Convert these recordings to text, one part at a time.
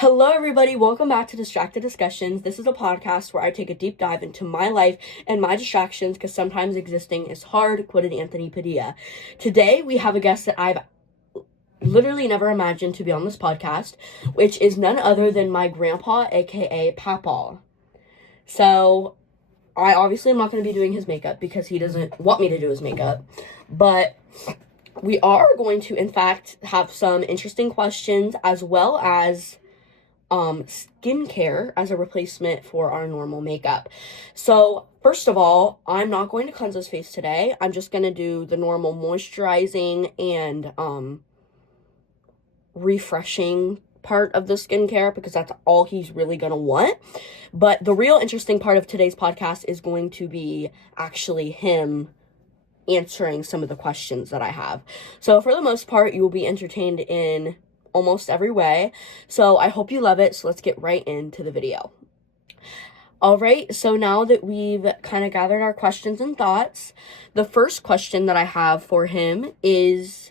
Hello, everybody. Welcome back to Distracted Discussions. This is a podcast where I take a deep dive into my life and my distractions because sometimes existing is hard, quoted Anthony Padilla. Today, we have a guest that I've literally never imagined to be on this podcast, which is none other than my grandpa, aka Papa. So, I obviously am not going to be doing his makeup because he doesn't want me to do his makeup, but we are going to, in fact, have some interesting questions as well as skincare as a replacement for our normal makeup. So, first of all, I'm not going to cleanse his face today. I'm just going to do the normal moisturizing and refreshing part of the skincare because that's all he's really going to want. But the real interesting part of today's podcast is going to be actually him answering some of the questions that I have. So for the most part, you will be entertained in almost every way. So I hope you love it. So let's get right into the video. All right. So now that we've kind of gathered our questions and thoughts, the first question that I have for him is,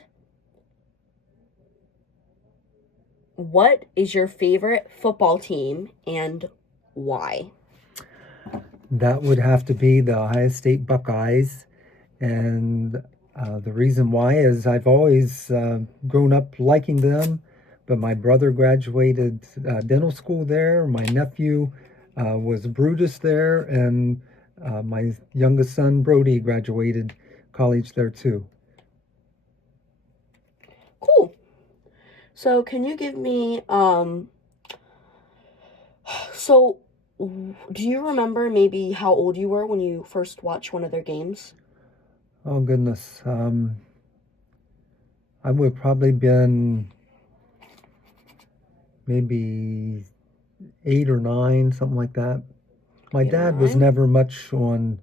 what is your favorite football team and why? That would have to be the Ohio State Buckeyes. And the reason why is I've always grown up liking them, but my brother graduated dental school there. My nephew was Brutus there, and my youngest son, Brody, graduated college there too. Cool. So can you give me, so do you remember maybe how old you were when you first watched one of their games? Oh, goodness. I would have probably been maybe 8 or 9, something like that. My dad was never much on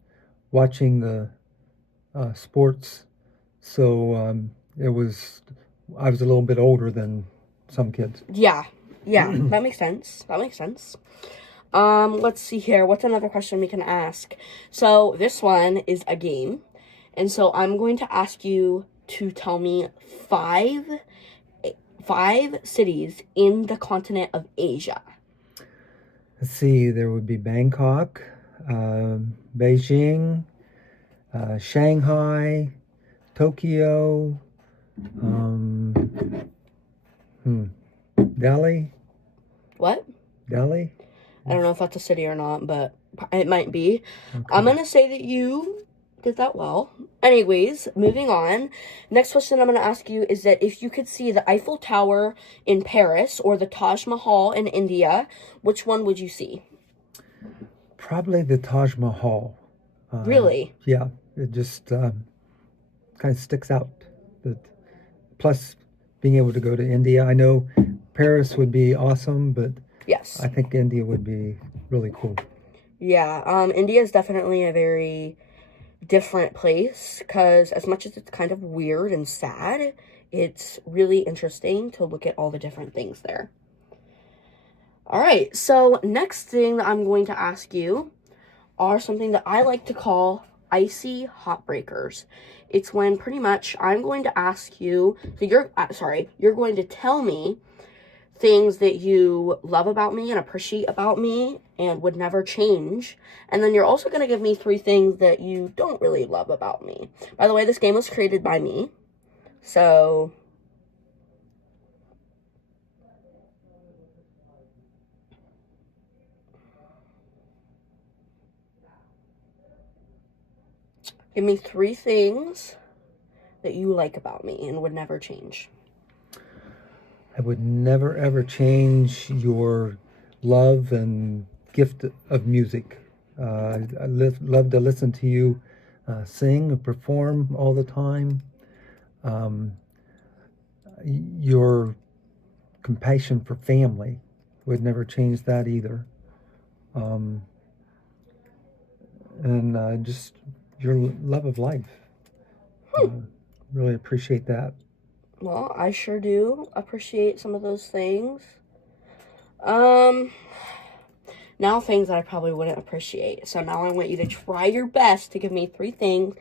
watching the sports, so I was a little bit older than some kids. Yeah, that makes sense. Let's see here. What's another question we can ask? So this one is a game. And so I'm going to ask you to tell me five cities in the continent of Asia. Let's see, there would be Bangkok, Beijing, Shanghai, Tokyo, Delhi. What? Delhi? I don't know if that's a city or not, but it might be. Okay. I'm going to say that you did that well. Anyways, moving on. Next question I'm going to ask you is that if you could see the Eiffel Tower in Paris or the Taj Mahal in India, which one would you see? Probably the Taj Mahal. Really? Yeah, it just kind of sticks out. Plus, being able to go to India. I know Paris would be awesome, but yes, I think India would be really cool. Yeah, India is definitely a very different place because as much as it's kind of weird and sad, it's really interesting to look at all the different things there. All right, so next thing that I'm going to ask you are something that I like to call icy hot breakers. It's when pretty much I'm going to ask you, so you're going to tell me things that you love about me and appreciate about me and would never change. And then you're also going to give me 3 things that you don't really love about me. By the way, this game was created by me. So give me 3 things that you like about me and would never change. I would never, ever change your love and gift of music. I love to listen to you sing and perform all the time. Your compassion for family would never change that either. And just your love of life. Really appreciate that. Well, I sure do appreciate some of those things. Now things that I probably wouldn't appreciate. So now I want you to try your best to give me 3 things,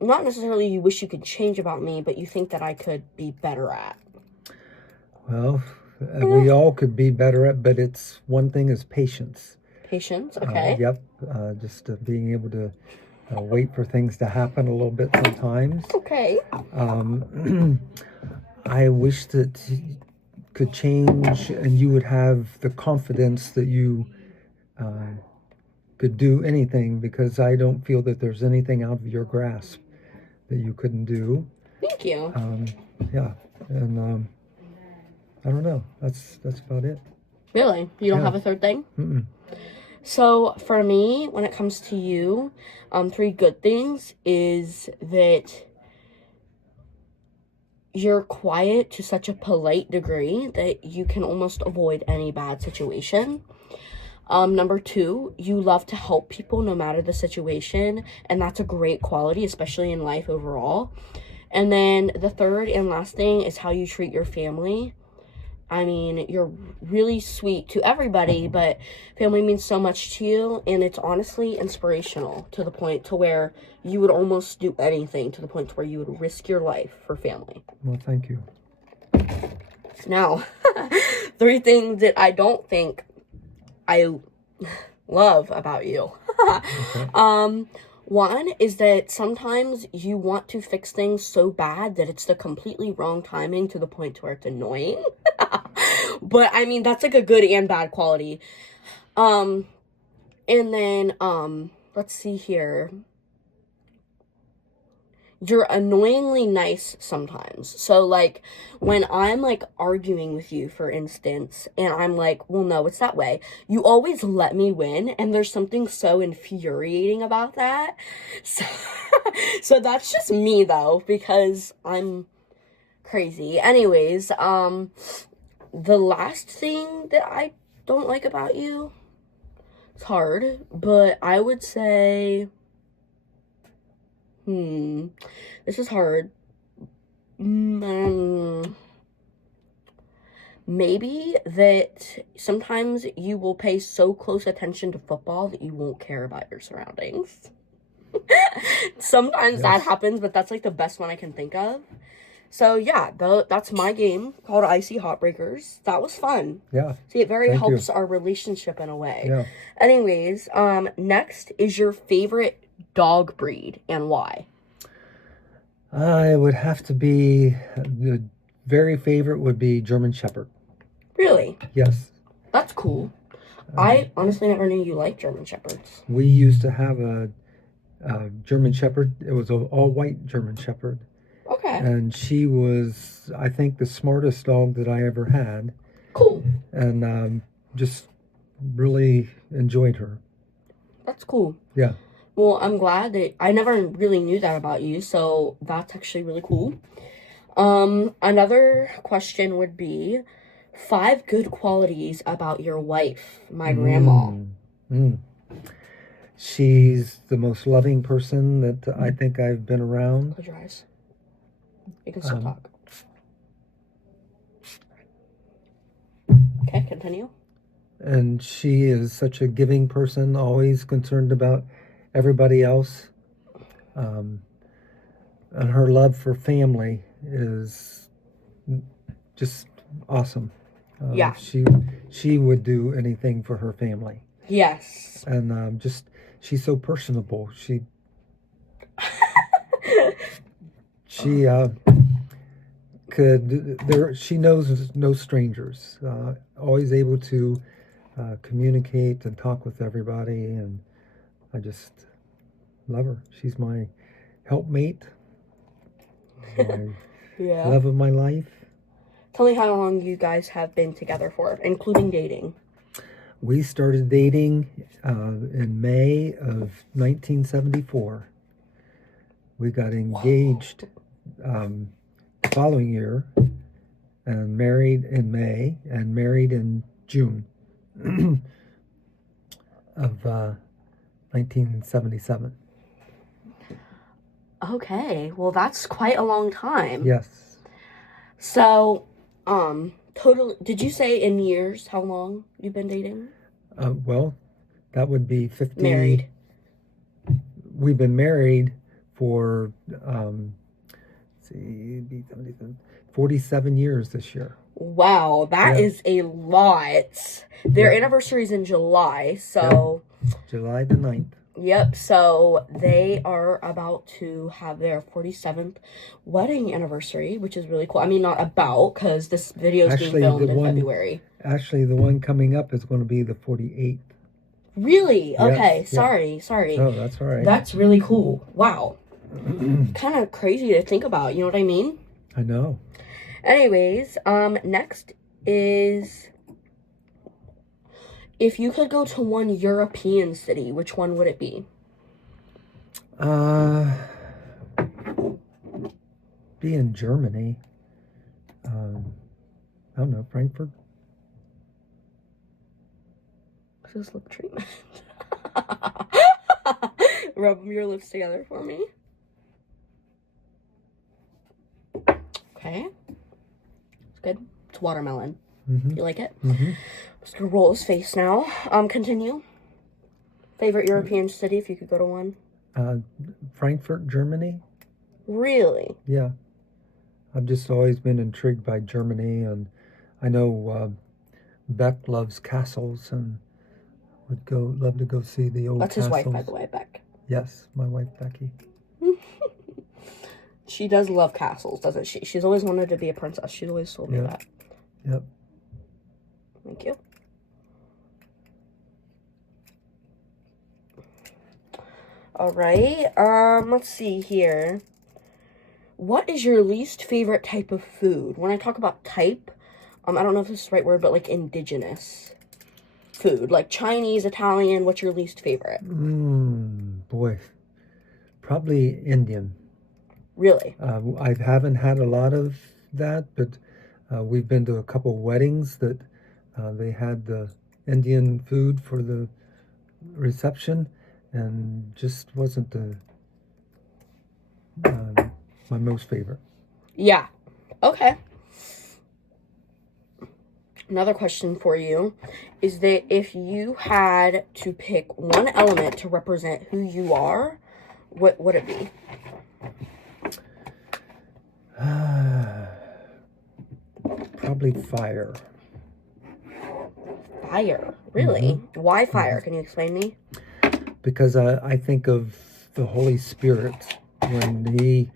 not necessarily you wish you could change about me, but you think that I could be better at. Well, We all could be better at, but it's one thing is patience. Patience, okay. Yep. Just being able to wait for things to happen a little bit sometimes. Okay. I wish that could change and you would have the confidence that you could do anything, because I don't feel that there's anything out of your grasp that you couldn't do. Thank you. Yeah, and I don't know. That's about it. Really? You don't Yeah. have a third thing? Mm-mm. So for me, when it comes to you, 3 good things is that you're quiet to such a polite degree that you can almost avoid any bad situation. Number 2, you love to help people no matter the situation, and that's a great quality, especially in life overall. And then the third and last thing is how you treat your family. I mean, you're really sweet to everybody, but family means so much to you, and it's honestly inspirational to the point to where you would almost do anything, to the point to where you would risk your life for family. Well, thank you. Now, 3 things that I don't think I love about you. Okay. One is that sometimes you want to fix things so bad that it's the completely wrong timing, to the point to where it's annoying. But I mean, that's like a good and bad quality. And then, let's see here. You're annoyingly nice sometimes. So, like, when I'm, like, arguing with you, for instance, and I'm like, well, no, it's that way, you always let me win, and there's something so infuriating about that. So, so that's just me, though, because I'm crazy. Anyways, the last thing that I don't like about you, it's hard, but I would say... this is hard. Maybe that sometimes you will pay so close attention to football that you won't care about your surroundings. Sometimes that happens, but that's like the best one I can think of. So yeah, that's my game called Icy Heartbreakers. That was fun. Yeah. See, it very Thank helps you. our relationship in a way. Yeah. Anyways, next is your favorite dog breed and why? I would have to be, the very favorite would be German Shepherd. Really? Yes. That's cool. I honestly never knew you liked German Shepherds. We used to have a German Shepherd. It was an all-white German Shepherd. Okay. And she was, I think, the smartest dog that I ever had. Cool. And just really enjoyed her. That's cool. Yeah. Well, I'm glad that I never really knew that about you, so that's actually really cool. Another question would be 5 good qualities about your wife, my grandma. She's the most loving person that I think I've been around. Close your eyes. You can still talk. Okay, continue. And she is such a giving person, always concerned about everybody else. And her love for family is just awesome. Yeah. She would do anything for her family. Yes. And she's so personable. She she knows no strangers. Always able to communicate and talk with everybody, and I just love her. She's my helpmate, my love of my life. Tell me how long you guys have been together for, including dating. We started dating in May of 1974. We got engaged the following year and married in May and married in June of 1977. Okay, well that's quite a long time. Yes. So, total, did you say in years how long you've been dating? Well, that would be 50. Married. We've been married for 47 years this year. Wow, that Yeah. is a lot. Their Yeah. anniversary is in July, so July the 9th. yep, so they are about to have their 47th wedding anniversary, which is really cool. I mean, not about, because this video is being filmed in February. Actually, the one coming up is going to be the 48th. Really? Okay, Yes, yeah. sorry. Oh, that's all right. That's really cool. Wow. Kind of crazy to think about, you know what I mean? I know. Anyways, next is, if you could go to one European city, which one would it be? Be in Germany. I don't know, Frankfurt. This lip treatment. Rub your lips together for me. Okay. It's good. It's watermelon. Mm-hmm. You like it? Mm-hmm. I'm just gonna roll his face now. Continue. Favorite European city, if you could go to one? Frankfurt, Germany. Really? Yeah. I've just always been intrigued by Germany, and I know Beck loves castles and would love to go see the old That's castles. his wife, by the way, Beck. Yes, my wife Becky. She does love castles, doesn't she? She's always wanted to be a princess. She's always told me that. Yep. Thank you. All right. Let's see here. What is your least favorite type of food? When I talk about type, I don't know if this is the right word, but like indigenous food, like Chinese, Italian. What's your least favorite? Boy, probably Indian. Really? I haven't had a lot of that, but we've been to a couple weddings that they had the Indian food for the reception, and just wasn't my most favorite. Yeah. Okay. Another question for you is that if you had to pick one element to represent who you are, what would it be? Probably fire. Fire. Really? Mm-hmm. Why fire? Can you explain me? Because I think of the Holy Spirit when he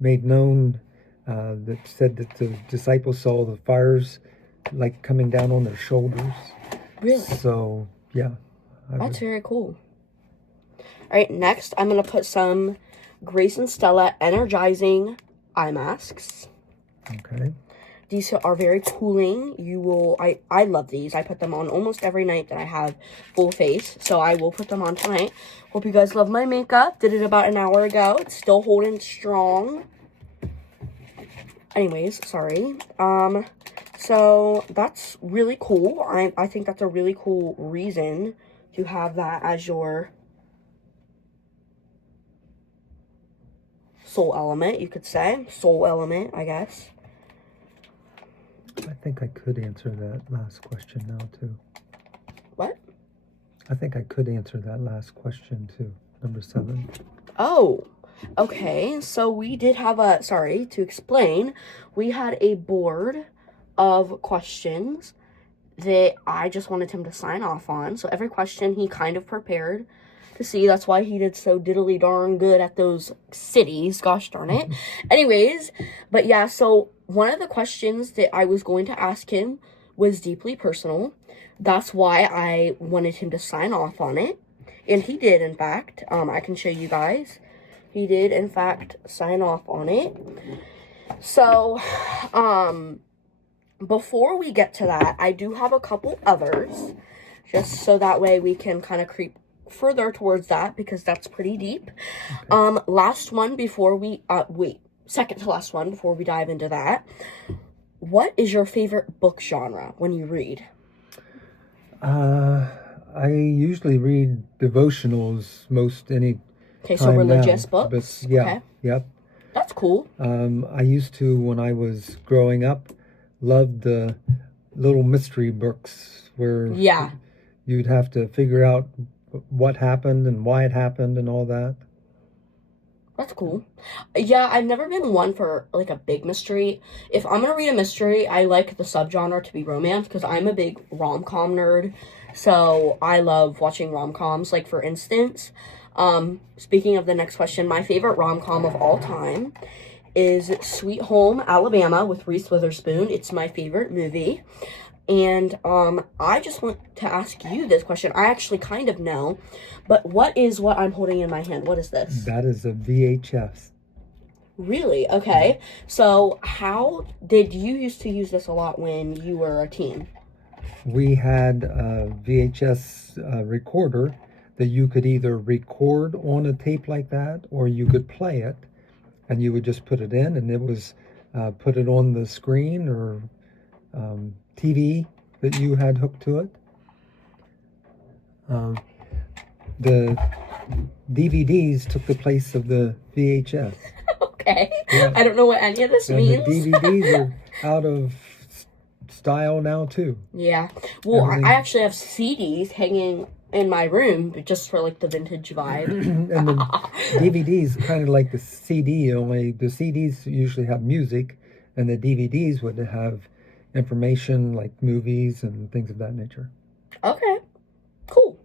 made known that said that the disciples saw the fires like coming down on their shoulders. Really? So, yeah. That's very cool. All right, next I'm going to put some Grace and Stella energizing eye masks. Okay. These are very cooling. I love these. I put them on almost every night that I have full face. So I will put them on tonight. Hope you guys love my makeup. Did it about an hour ago. It's still holding strong. Anyways, sorry. So that's really cool. I think that's a really cool reason to have that as your soul element, you could say. Soul element, I guess. I think I could answer that last question now, too. What? I think I could answer that last question, too. Number 7. Oh, okay. So we did have to explain, we had a board of questions that I just wanted him to sign off on. So every question he kind of prepared to see. That's why he did so diddly darn good at those cities. Gosh darn it. Anyways, but yeah, so one of the questions that I was going to ask him was deeply personal. That's why I wanted him to sign off on it. And he did, in fact. I can show you guys. He did, in fact, sign off on it. So, before we get to that, I do have a couple others. Just so that way we can kind of creep further towards that, because that's pretty deep. Okay. Last one before we, second to last one before we dive into that. What is your favorite book genre when you read? I usually read devotionals most any Okay, so religious now, books? But yeah, okay. Yep. That's cool. I used to, when I was growing up, loved the little mystery books where you'd have to figure out what happened and why it happened and all that. That's cool. Yeah, I've never been one for like a big mystery. If I'm gonna read a mystery, I like the subgenre to be romance because I'm a big rom-com nerd. So I love watching rom-coms. Like for instance, speaking of the next question, my favorite rom-com of all time is Sweet Home Alabama with Reese Witherspoon. It's my favorite movie. And I just want to ask you this question. I actually kind of know, but what is what I'm holding in my hand? What is this? That is a VHS. Really? Okay. So how did you used to use this a lot when you were a teen? We had a VHS recorder that you could either record on a tape like that, or you could play it, and you would just put it in, and it was put it on the screen or TV that you had hooked to it. The DVDs took the place of the VHS. Okay. Yeah. I don't know what any of this And means. the DVDs are out of style now too. Yeah. Well, Everything. I actually have CDs hanging in my room just for like the vintage vibe. And the DVDs kind of like the CD, only the CDs usually have music, and the DVDs would have information like movies and things of that nature. Okay. Cool.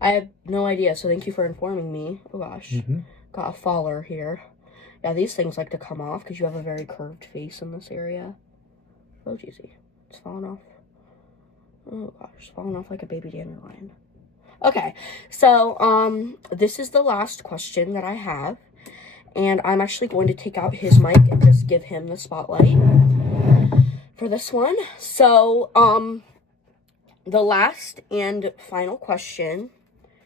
I have no idea, so thank you for informing me. Oh gosh. Mm-hmm. Got a faller here. Yeah, these things like to come off because you have a very curved face in this area. Oh, jeezy. It's falling off. Oh gosh, it's falling off like a baby dandelion. Okay, so this is the last question that I have, and I'm actually going to take out his mic and just give him the spotlight for this one. So the last and final question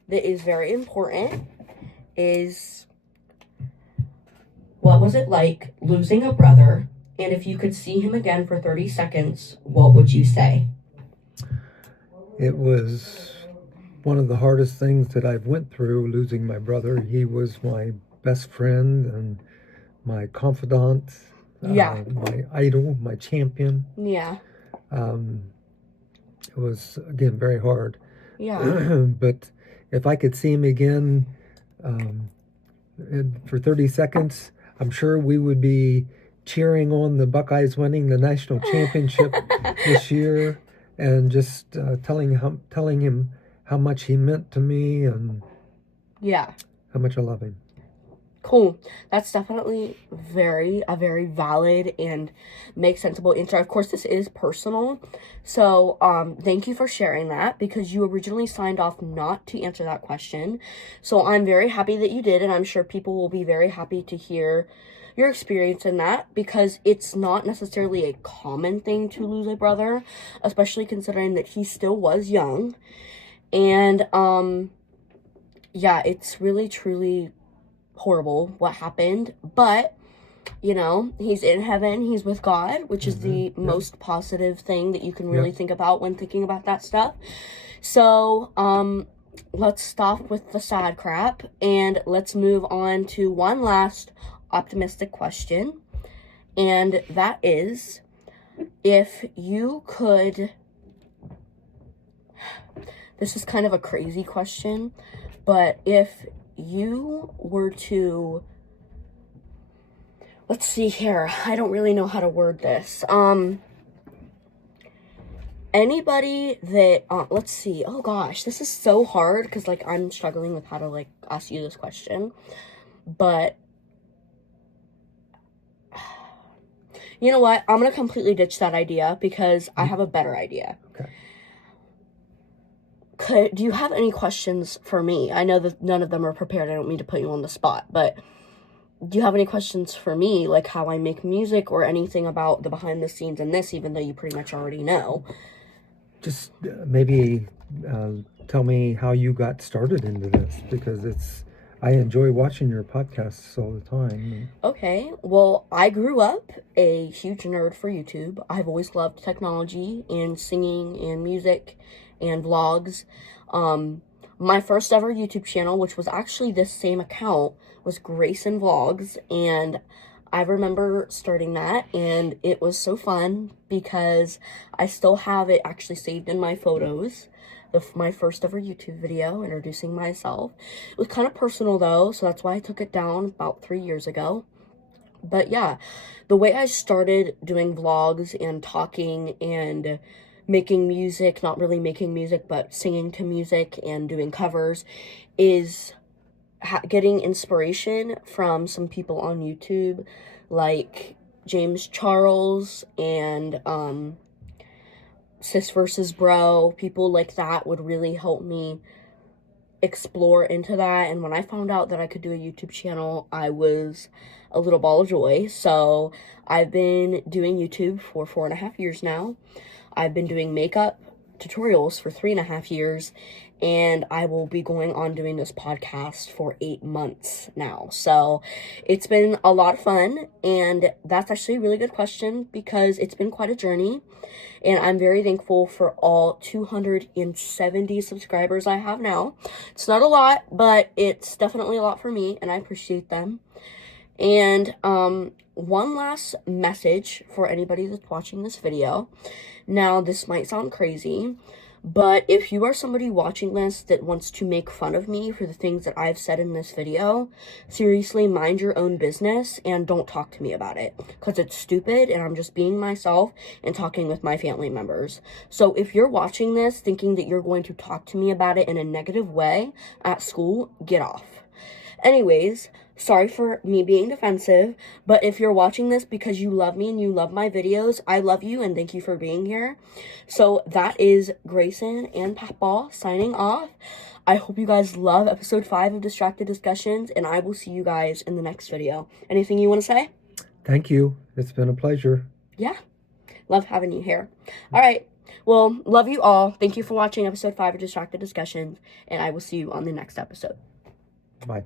that is very important is, what was it like losing a brother? And if you could see him again for 30 seconds, what would you say? It was one of the hardest things that I've went through, losing my brother. He was my best friend and my confidant, Yeah. my idol, my champion. Yeah. It was, again, very hard. Yeah. But if I could see him again for 30 seconds, I'm sure we would be cheering on the Buckeyes winning the national championship this year, and just telling him how much he meant to me and Yeah. how much I love him. Cool. That's definitely a very valid and makes sensible answer. Of course, this is personal. So, thank you for sharing that, because you originally signed off not to answer that question. So I'm very happy that you did, and I'm sure people will be very happy to hear your experience in that, because it's not necessarily a common thing to lose a brother, especially considering that he still was young. And, yeah, it's really, truly horrible what happened, but you know, he's in heaven, he's with God, which is the most positive thing that you can really think about when thinking about that stuff. So let's stop with the sad crap and let's move on to one last optimistic question, and that is, if you could, this is kind of a crazy question, but if you were to, let's see here, I don't really know how to word this. Anybody that, let's see, oh gosh, this is so hard, because, like, I'm struggling with how to, like, ask you this question, but, you know what, I'm gonna completely ditch that idea, because I have a better idea. Okay. Do you have any questions for me? I know that none of them are prepared. I don't mean to put you on the spot, but do you have any questions for me, like how I make music or anything about the behind the scenes in this, even though you pretty much already know? Just maybe tell me how you got started into this, because I enjoy watching your podcasts all the time. Okay, well, I grew up a huge nerd for YouTube. I've always loved technology and singing and music and vlogs. My first ever YouTube channel, which was actually this same account, was Grayson Vlogs, and I remember starting that, and it was so fun because I still have it actually saved in my photos. My first ever YouTube video introducing myself. It was kind of personal though, so that's why I took it down about 3 years ago. But yeah, the way I started doing vlogs and talking and making music, not really making music, but singing to music and doing covers, is getting inspiration from some people on YouTube like James Charles and Sis versus Bro. People like that would really help me explore into that. And when I found out that I could do a YouTube channel, I was a little ball of joy. So I've been doing YouTube for 4.5 years now. I've been doing makeup tutorials for 3.5 years, and I will be going on doing this podcast for 8 months now. So it's been a lot of fun, and that's actually a really good question because it's been quite a journey, and I'm very thankful for all 270 subscribers I have now. It's not a lot, but it's definitely a lot for me, and I appreciate them. And one last message for anybody that's watching this video. Now, this might sound crazy, but if you are somebody watching this that wants to make fun of me for the things that I've said in this video, seriously, mind your own business and don't talk to me about it, because it's stupid and I'm just being myself and talking with my family members. So if you're watching this thinking that you're going to talk to me about it in a negative way at school, get off. Anyways, sorry for me being defensive, but if you're watching this because you love me and you love my videos, I love you and thank you for being here. So that is Grayson and Papa signing off. I hope you guys love episode 5 of Distracted Discussions, and I will see you guys in the next video. Anything you want to say? Thank you. It's been a pleasure. Yeah. Love having you here. All right. Well, love you all. Thank you for watching episode 5 of Distracted Discussions, and I will see you on the next episode. Bye.